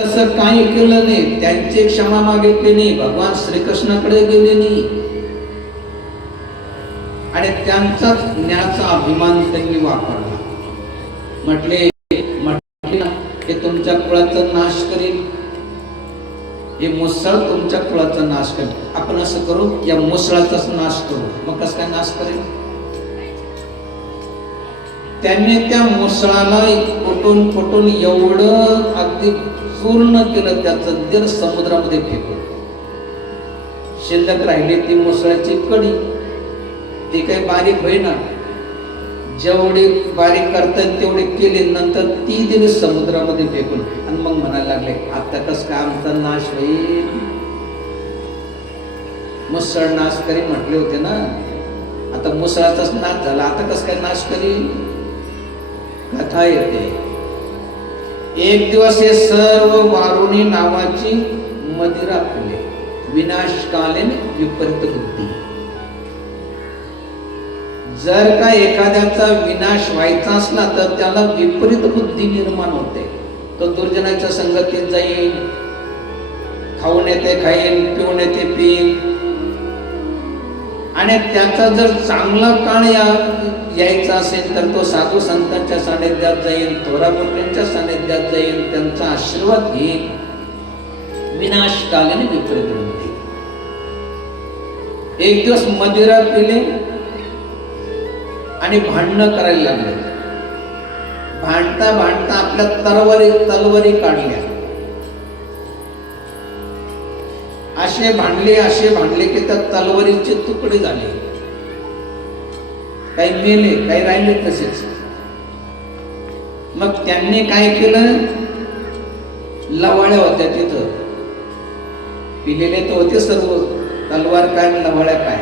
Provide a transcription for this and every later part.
तसं काही केलं नाही त्यांची क्षमा मागितली नाही भगवान श्रीकृष्णाकडे गेले नाही. आणि त्यांचाच ज्ञाचा अभिमान त्यांनी वापरला. म्हटले म्हटले हे तुमच्या कुळाचा नाश करील हे मुसळ तुमच्या कुळाचा नाश करेल आपण असं करू या मुसळाचाच नाश करू. मग कसं काय नाश करेल त्यांनी त्या मुसळाला कुठून कुठून एवढं अगदी चूर्ण केलं त्याचं दीर समुद्रामध्ये फेकून. शिल्लक राहिली ती मुसळाची कडी. ती काही बारीक होईना. जेवढे बारीक करतात तेवढे केले नंतर ती दिली समुद्रामध्ये फेकून. आणि मग म्हणायला लागले आता कस काय आमचा नाश होईल? मुसळ नाश करी म्हटले होते ना. आता मुसळाचाच नाश झाला आता कस काय नाश करी कथा येते. एक दिवस हे सर्व वारुणी नावाची मदिरा पिले विनाशकालीन विपरीत बुद्धी. जर का एखाद्याचा विनाश व्हायचा असला तर त्याला विपरीत बुद्धी निर्माण होते. तो दुर्जनाच्या संगतीत जाईल खाऊन येते खाईल पिऊन येते पिईल आणि त्याचा जर चांगला काळ या यायचा असेल तर तो साधू संतांच्या सानिध्यात जाईल थोरापुत्र्यांच्या सानिध्यात जाईल त्यांचा आशीर्वाद घेईल. विनाशकालीन विपरीत एक दिवस मदिरा पिले आणि भांडणं करायला लागले. भांडता भांडता आपल्या तलवारी तलवारी काढल्या. असे भांडले असे भांडले की त्या तलवारीचे तुकडे झाले. काही मेले काही राहिले तसेच. मग त्यांनी काय केलं? लवाळ्या होत्या तिथं. पिलेले तर होते सर्व तलवार काय लवाळ्या काय?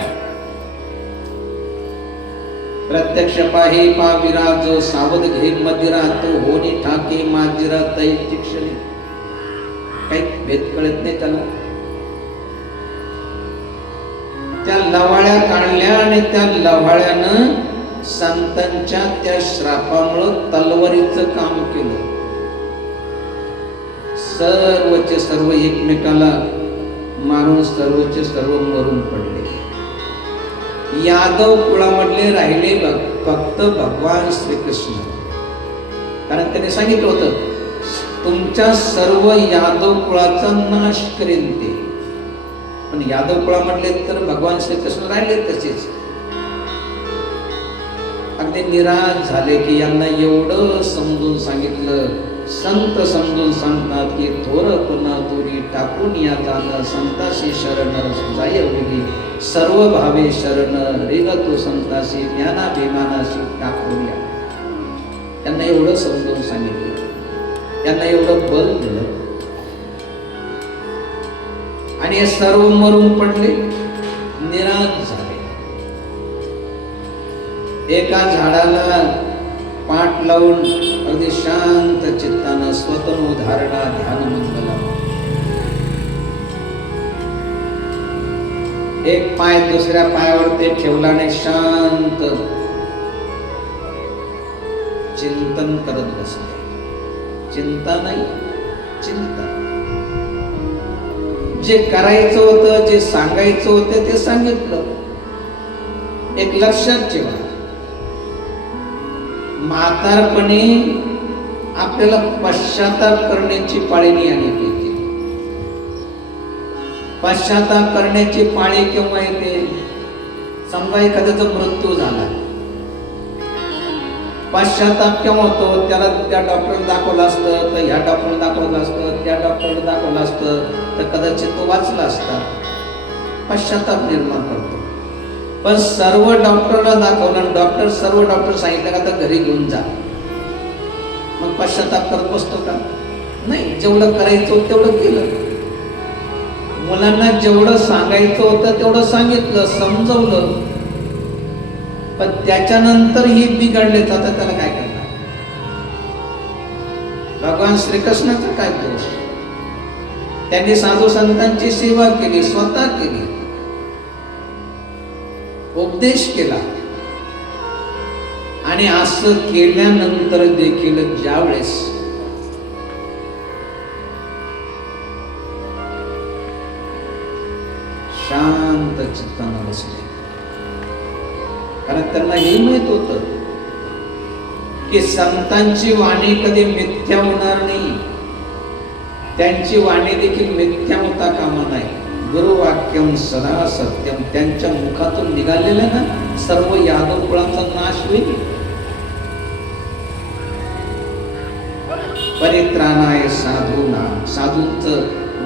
प्रत्यक्ष पाहि पाविरा जो सावध घे मदिरा तो होणी ठाके माजिरा तै शिक्षणी काही भेद कळत नाही त्याला. त्या लवाळ्या काढल्या आणि त्या लवाळ्यानं संतांच्या त्या श्रापामुळं तलवारीचं काम केलं. सर्वचे सर्व एकमेकाला मारून सर्वचे सर्व मरून पडले. यादव कुळामधले राहिले फक्त भगवान श्रीकृष्ण. कारण त्याने सांगितलं होतं तुमच्या सर्व यादव कुळाचा नाश करेल ते. पण यादव कुळा म्हटले तर भगवान श्रीकृष्ण राहिले तसेच. अगदी निराश झाले की यांना एवढं समजून सांगितलं. संत समजून सांगतात की थोर पुन्हा तुरी टाकून या जाणं संताशी शरण जाय वेगळी सर्व भावे शरण रेग तो संताशी ज्ञानाभिमानाशी टाकून या. त्यांना एवढं समजून सांगितलं. त्यांना एवढं बल दिलं. आणि हे सर्व मरून पडले निराश झाले. एका झाडाला पाठ लावून अगदी शांत चित्तानं स्वतः उदाहरणा ध्यान मंगला एक पाय दुसऱ्या पायावर ते ठेवला शांत चिंतन करत बसले. चिंता नाही चिंता. जे करायचं होतं जे सांगायचं होतं ते सांगितलं. एक लक्षात ठेवा. म्हातारपणी आपल्याला पश्चाताप करण्याची पाळी नाही आली पाहिजे पश्चाताप करण्याची पाळी केव्हा येते? समजा एखाद्याचा मृत्यू झाला. पाश्चाताप केव्हा होतो त्याला त्या डॉक्टरला दाखवलं असतं तर ह्या डॉक्टरला दाखवलं असतं त्या डॉक्टरला दाखवलं असतं तर कदाचित तो वाचला असता. पाश्चाताप निर्माण करतो. पण सर्व डॉक्टरला दाखवलं डॉक्टर सर्व डॉक्टर सांगितलं का तर घरी घेऊन जा. मग पाश्चाताप करत बसतो का? नाही जेवढं करायचं होतं तेवढं केलं. मुलांना जेवढं सांगायचं होतं तेवढं सांगितलं समजवलं. पण त्याच्यानंतर हे बिघडले तर त्याला काय करणार? भगवान श्रीकृष्णाचा काय दोष त्यांनी साधू संतांची सेवा केली स्वतः केली. उपदेश केला. आणि असं केल्यानंतर देखील ज्यावेळेस शांत चित्तानं बसले. कारण त्यांना हे माहीत होत की संतांची वाणी कधी मिथ्या होणार नाही. त्यांची वाणी देखील मिथ्या होता कामा नाही गुरुवाक्यम सदा सत्यम. त्यांच्या मुखातून निघालेलं ना सर्व यादव कुळाचा नाश होईल. परित्राणाय साधूना. साधूंच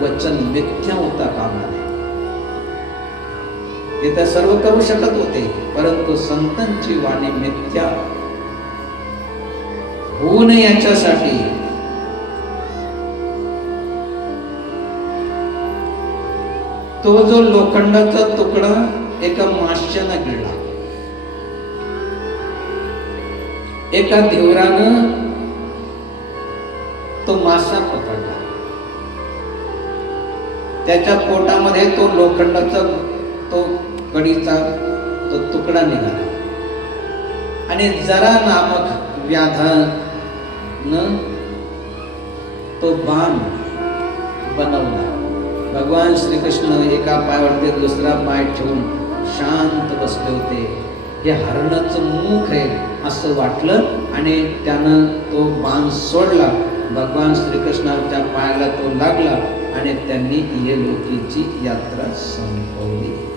वचन मिथ्या होता कामा नये. ते तर सर्व करू शकत होते परंतु संतांची वाणी मिथ्या. होऊ नये याच्यासाठी तो जो लोखंडाचा तुकडा एका माश्यानं गिळला. एका देवरानं तो मासा पकडला. त्याच्या पोटामध्ये तो लोखंडाचा तो कडीचा तो तुकडा निघाला. आणि जरा नामक व्याधान तो बाण बनवला. भगवान श्रीकृष्ण एका पायावरती दुसरा पाय ठेवून शांत बसले होते. हे हरणाचं मुख आहे असं वाटलं आणि त्यानं तो बाण सोडला. भगवान श्रीकृष्णाच्या पायाला तो लागला आणि त्यांनी ये लोकीची यात्रा संपवली.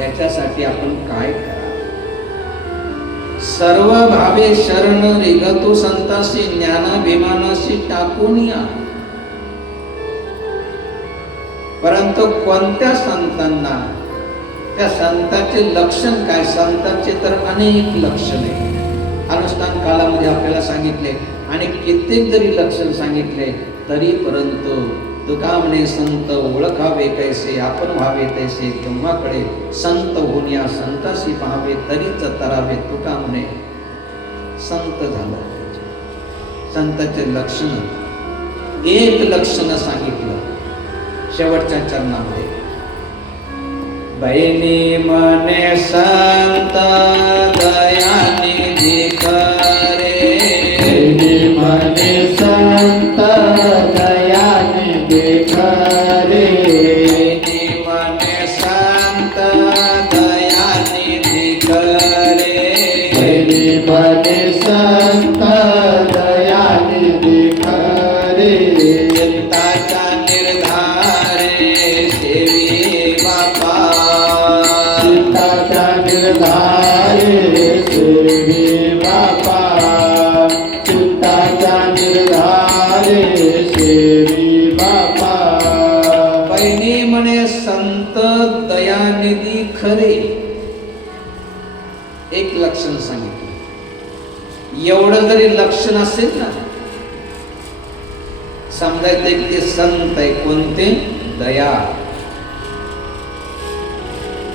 याच्यासाठी आपण काय करा सर्व भावे शरण रिगतो संतासी ज्ञानाभिमानाशी टाकून या. परंतु कोणत्या संतांना? त्या संताचे लक्षण काय? संतांचे तर अनेक लक्षण आहे अनुष्ठान कालामध्ये आपल्याला सांगितले आणि कित्येक जरी लक्षण सांगितले तरी परंतु तुका म्हणे संत ओळखावे कैसे आपण व्हावे तैसे केव्हाकडे संत होऊन या संताशी पाहावे तरीच तरावे तुका म्हणे संत झाला. संताचे लक्षण. एक लक्षण सांगितलं. शेवटच्या चरणामध्ये. बहिणी मने संत दयानिधी मने वचन असेल ना? समजायचं की ते संत आहे कोणते? दया.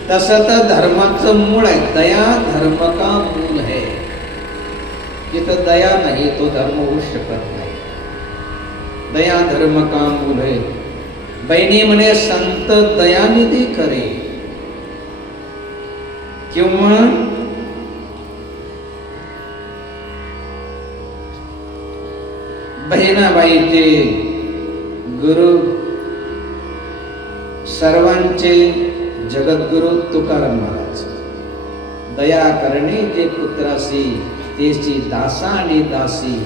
तस तर धर्माचं मूळ आहे. दया धर्म का मूल है जिथं दया नाही तो धर्म होऊ शकत नाही. दया धर्म का मूल है बहिणी म्हणे संत दयानिधी करे किंवा बहिणाबाईचे गुरु सर्वांचे जगद्गुरु तुकाराम महाराज. दया करणे जे पुत्रासी तेची दासा आणि दासी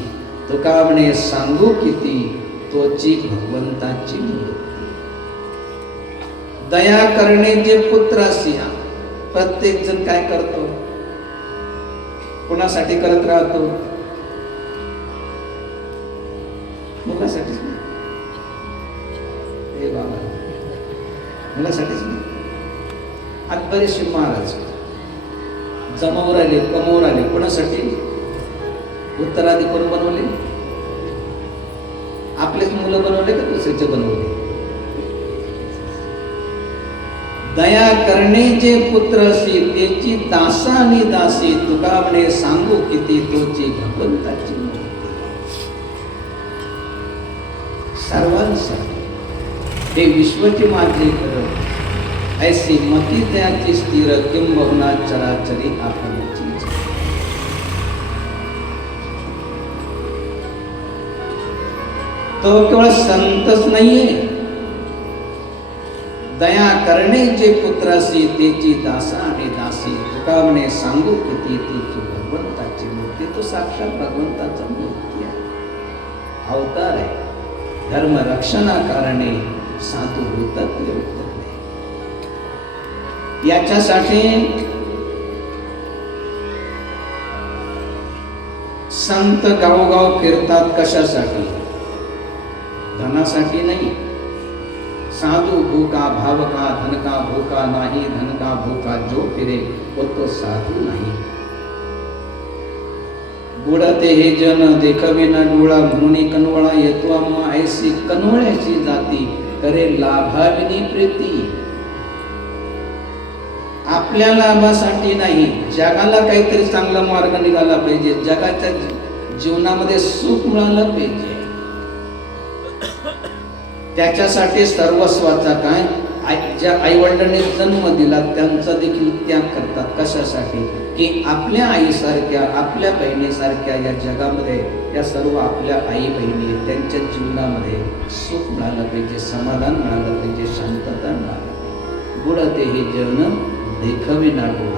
तुकावणे सांगू किती तोची भगवंताची दया करणे जे पुत्रासी प्रत्येक जण काय करतो? कुणासाठी करत राहतो? मुलासाठीच नाही. हे बाबा. मुलासाठीच नाही. आज बरेचसे महाराज जमावर आले कमावर आले. कोणासाठी? उत्तराधी कोण बनवले? आपलेच मुलं बनवले का दुसऱ्याचे बनवले? दया करणे जे पुत्र असी त्याची दासा आणि दासी. तुका म्हणे सांगू किती? तोची भगवंताची सर्वांसाठी. हे विश्वची माझे करत ऐसी मती त्याची स्थिर किंबहुना चराचरी आपण तो केवळ संतच नाहीये. दया करणे जे पुत्रासी त्याची दासा आणि दासी तुका म्हणे सांगू किती ती तू भगवंताची मूर्ती तो साक्षात भगवंताचा मूर्ती आहे. अवतार आहे. धर्म रक्षणा कारणे साधू होतात याच्यासाठी संत गावोगाव फिरतात कशासाठी? धनासाठी नाही. साधू भूका भावका धनका भूका नाही धनका भूका जो फिरे वो तो साधू नाही. बुडते हे जन देखविना डोळा म्हणून कनवळा येतो ऐसी कनवळ्याची जाती करे लाभाविनी प्रीती. आपल्या लाभासाठी नाही जगाला काहीतरी चांगला मार्ग निघाला पाहिजे जगाच्या जीवनामध्ये सुख मिळालं पाहिजे. त्याच्यासाठी सर्वस्वाचा काय? आई- ज्या आई वडिलांनी जन्म दिला त्यांचा देखील त्याग करतात. कशासाठी? की आपल्या आईसारख्या आपल्या बहिणीसारख्या या जगामध्ये या सर्व आपल्या आई बहिणी त्यांच्या जीवनामध्ये सुख मिळालं पाहिजे समाधान मिळालं पाहिजे शांतता मिळालं बुडते हे जन देखवे ना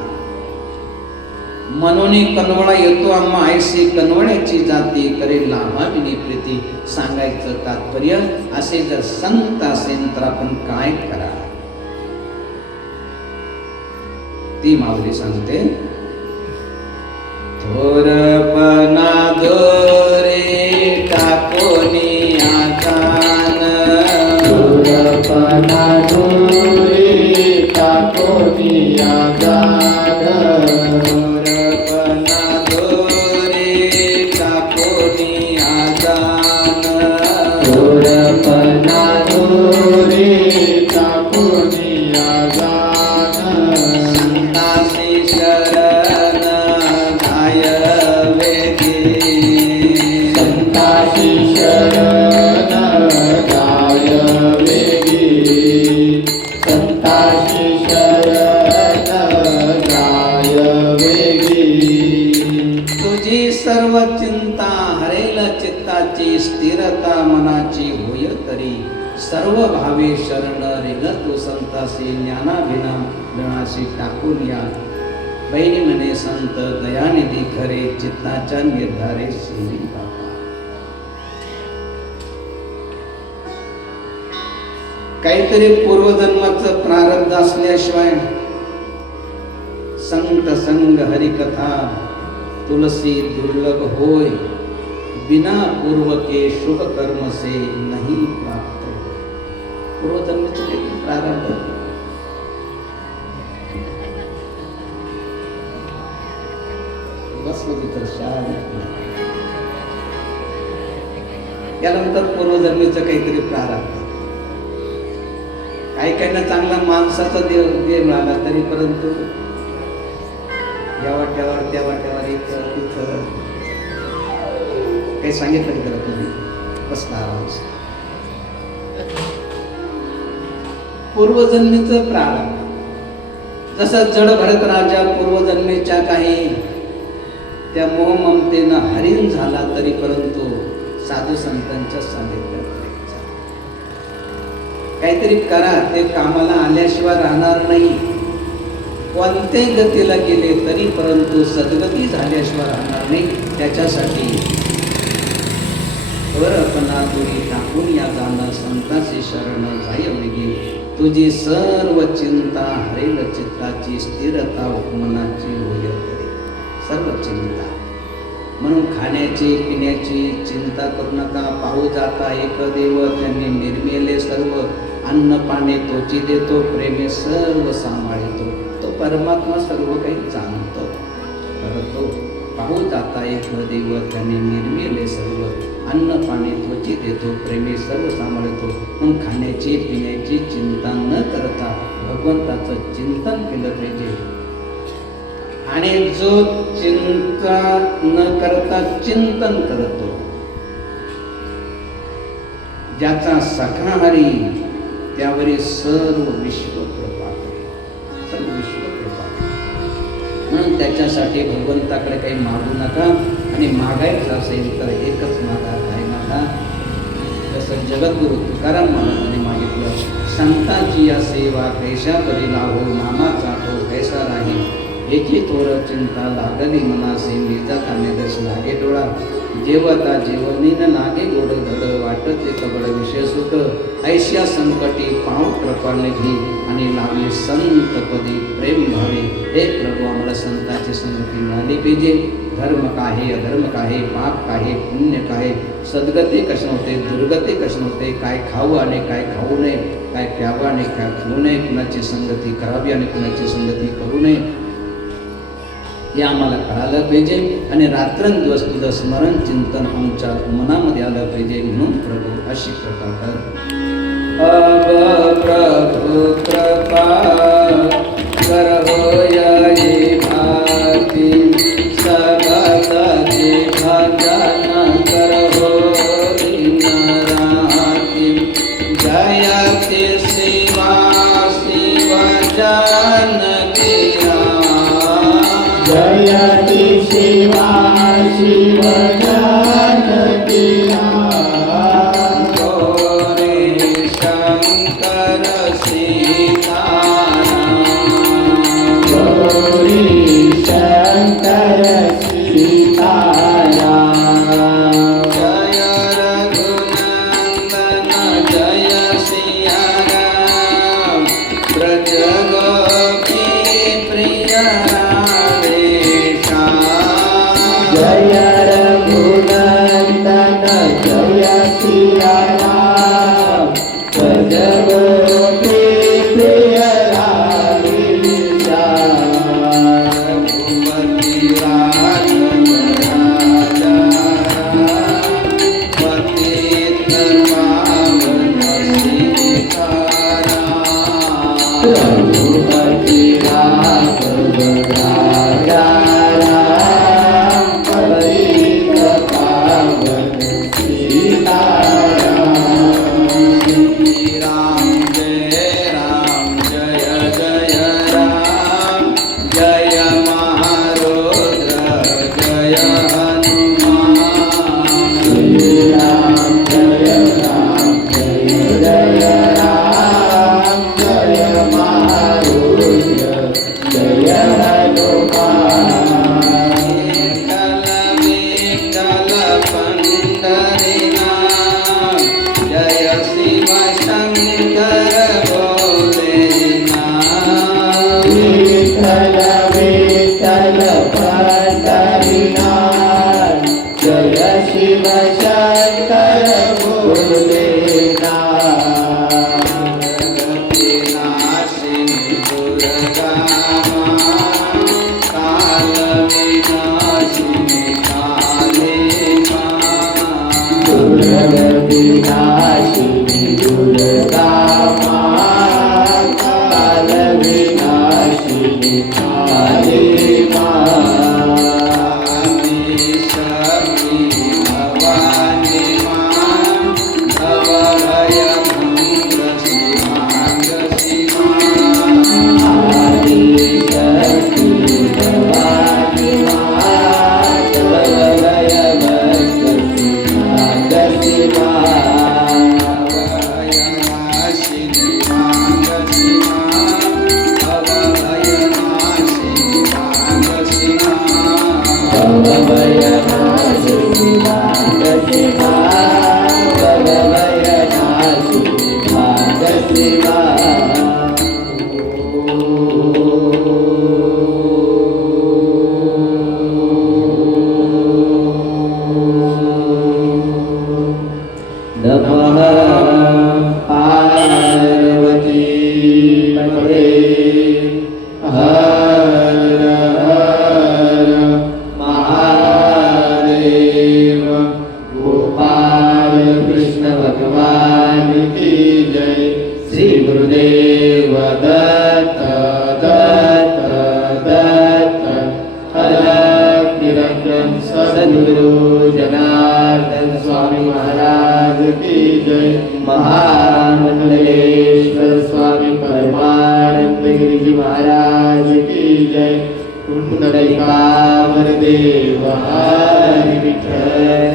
मनोनी कनवळा येतो आम्हा आईसी कनवळ्याची जाती करे लाभाविनी प्रीती. सांगायचं तात्पर्य असे जर संत असेल तर आपण काय करा ती माऊली सांगते तू संतासी ज्ञानाभिना गणाशी टाकून या बहिणी म्हणे संत दयानिधी खरे चित्ताच्या निर्धारे श्री बाबा। काहीतरी पूर्वजन्माचं प्रारब्ध असल्याशिवाय संत संग हरिकथा तुलसी दुर्लभ होय बिना पूर्व के शुभ कर्म से नहीं प्राप्त। पूर्वजन्माचं प्रारंभ प्रारब्ध आहे. म्हणजे तर तिथं शाळेत. यानंतर पूर्वजन्मीचं काहीतरी प्रारंभ काही काहींना चांगला माणसाचा देव देव मिळाला तरी परंतु या वाट्यावर त्या वाट्यावर इथं तिथं काही सांगितलं की त्याला तुम्ही आराम पूर्वजन्मीचं प्रारंभ. जसं जड भरत राजा पूर्वजन्मीच्या काही त्या मोहममतेनं हरिण झाला तरी परंतु साधू संतांच्या सानिध्यात काहीतरी करा ते कामाला आल्याशिवाय राहणार नाही. कोणत्याही गतीला गेले तरी परंतु सद्गती झाल्याशिवाय राहणार नाही. त्याच्यासाठी परपणा दुरी टाकून या जाणं संताची शरण जाय वेगी तुझी सर्व चिंता हरेल चित्ताची स्थिरता मनाची होईल तरी. सर्व चिंता. म्हणून खाण्याची पिण्याची चिंता करू नका. पाहू जाता एक देव त्यांनी निर्मिले सर्व. अन्न पाणी तोची देतो प्रेमे सर्व सांभाळतो. तो परमात्मा सर्व काही पाहू जाता एक देव त्यांनी निर्मिले सर्व. अन्न पाणी त्वची देतो प्रेमी सर्व सांभाळतो. पण खाण्याची पिण्याची चिंता न करता भगवंताचं चिंतन केलं पाहिजे. आणि जो चिंता न करता चिंतन करतो ज्याचा सखा हरी त्यावरील सर्व विश्व त्याच्यासाठी भगवंताकडे काही मागू नका आणि मागायचं असेल तर एकच मागा काय मागा जसं जगद्गुरु तुकाराम महाराजांनी मागितलं संतांची या सेवा कैशा परी लावो नामाचा तो कैसा राही? एकी थोर चिंता लागली मनासे निजाताने दस लागे डोळा. जेवता जीवनीनं नागे गोड धड वाटते कबड विषय सुख ऐश्या संकटी पाव कृपाने घे आणि लागले संत पदी प्रेम भावे. हे प्रभू आम्हाला संतांची संगती मिळाली पाहिजे. धर्म काहे अधर्म काहे पाप काहे पुण्य काहे? सद्गती कशा होते दुर्गती कशा होते? काय खावं आणि काय खाऊ नये? काय प्यावं आणि काय पिऊ नये? कुणाची संगती करावी आणि कुणाची संगती करू नये? हे आम्हाला कळालं पाहिजे आणि रात्रंदिवस तुझं स्मरण चिंतन आमच्या मनामध्ये आलं पाहिजे म्हणून प्रभू अशी कृपा कर. प्रभू प्रभु कृपा ಸೇವಾ सिया राम. पुंडलिकावर देव विठ्ठल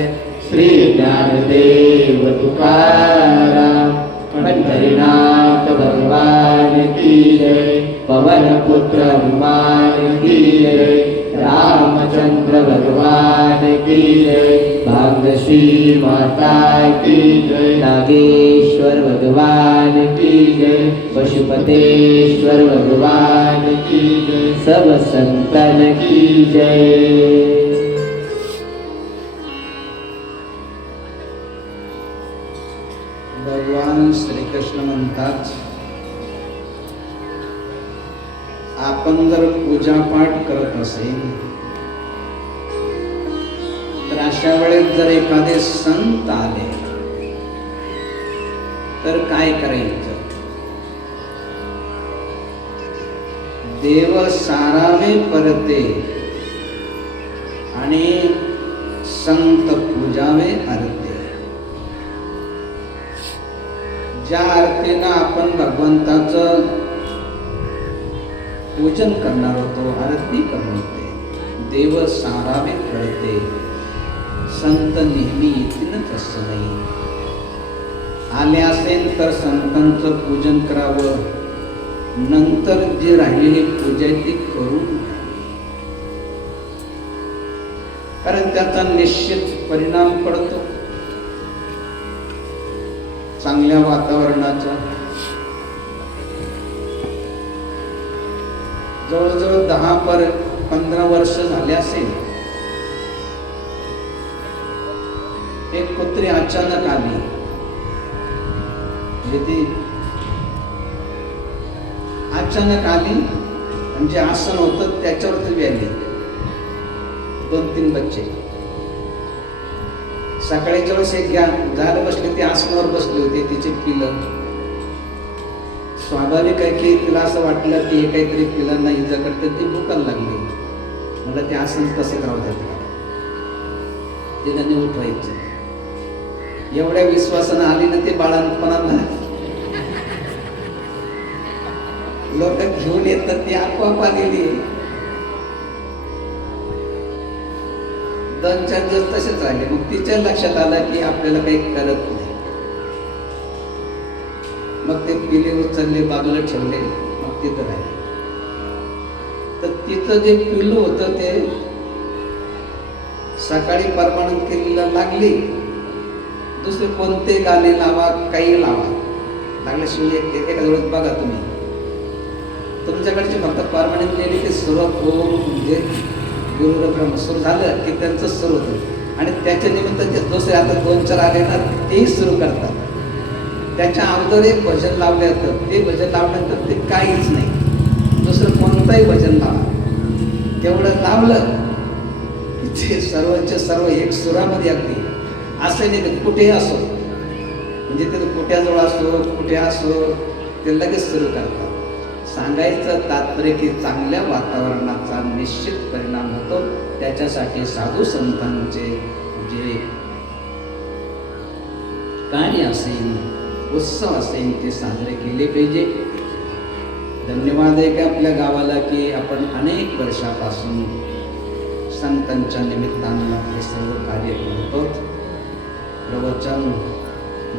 श्री ज्ञानदेव तुकाराम पंढरीनाथ भगवान की जय पवन पुत्र हनुमान की जय रामचंद्र भगवान की जय भाग्यश्री माता की जय नागेश्वर भगवान की जय पशुपतेश्वर भगवान की जय। सब संतन की जय। भगवान श्रीकृष्ण म्हणतात आपण जर पूजापाठ करत असेल तर अशा वेळेस जर एखादे संत आले तर काय करेल? देव सारावे परते. आणि संत पूजावे अर्थे ज्या आरतीनं आपण भगवंताचं पूजन करणार होतो आरती करणार होते देव सारावे कळते संत नेहमी येतीलच असं नाही. आले असेल तर संतांचं पूजन करावं. नंतर जे राहिलेली पूजा आहे ती करून कारण त्याचा निश्चित परिणाम पडतो. चांगल्या वातावरणाचा. जवळजवळ दहा पर पंधरा वर्ष झाले असेल. एक कुत्री अचानक आली. म्हणजे अचानक आली आणि जे म्हणजे आसन होतं त्याच्यावर ती आली दोन तीन बच्चे. सकाळीच्या वेळेस एक घ्या झालं बसले ते आसनावर बसले होते तिचे पिलं. स्वाभाविक आहे की तिला असं वाटलं की हे काहीतरी पिलांना इजा करते ती भूकायला लागली. मला ते आसन कसं करावं द्या ते त्यांनी उठवायचं एवढ्या विश्वासानं आली ना ते बाळांपणाला घेऊन येतात ती आपोआप आलेली आहे. दोन चार दिवस तसेच राहिले. मग तिच्या लक्षात आलं की आपल्याला काही करत नाही. मग ते पिले उचलले बाजूला ठेवले. मग तिथं राहिले. तर तिचं जे पिल्लू होतं ते सकाळी परमानंद केलेला लागली. दुसरे कोणते गाणे लावा काही लावा. लागल्याशिवाय एक- वेळेस बघा तुम्ही. तुमच्याकडची फक्त परमानंट केली की सुरुवात होऊन म्हणजे गुरु ब्रह्म सुरू झालं की त्यांचं सुरू होतं. आणि त्याच्या निमित्त जे दुसरे आता दोन चार आले ना तेही सुरू करतात. त्याच्या अगोदर एक भजन लावलं जातं ते भजन लावल्यानंतर ते काहीच नाही. दुसरं कोणतंही भजन लावा. तेवढं लावलं ते सर्वचे सर्व एक सुरामध्ये अगदी. असं नाही की कुठेही असो. म्हणजे ते कुठ्याजवळ असो कुठे असो ते लगेच सुरू करतात. सांगायचं तात्पर्य की चांगल्या वातावरणाचा निश्चित परिणाम होतो. त्याच्यासाठी साधू संतांचे जे कार्य असेल उत्सव असेल ते साजरे केले पाहिजे. धन्यवाद आहे का आपल्या गावाला की आपण अनेक वर्षापासून संतांच्या निमित्तानं हे सर्व कार्य करतो प्रवचन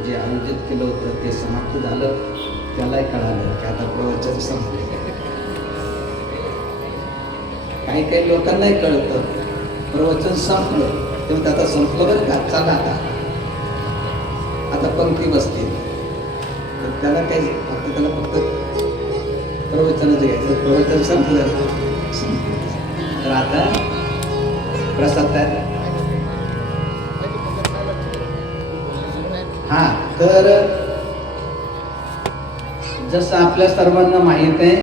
जे आयोजित केलं होतं ते समाप्त झालं. त्यालाही कळालं की आता प्रवचन संपले. काही काही लोकांनाही कळतं प्रवचन संपलं. तेव्हा आता संपलं बरं का? चला आता. आता पंक्ती बसतील तर त्याला काही फक्त त्याला फक्त प्रवचनाचं घ्यायचं. प्रवचन संपलं संपलं. तर आता प्रसाद तयार हा तर जसं आपल्या सर्वांना माहीत आहे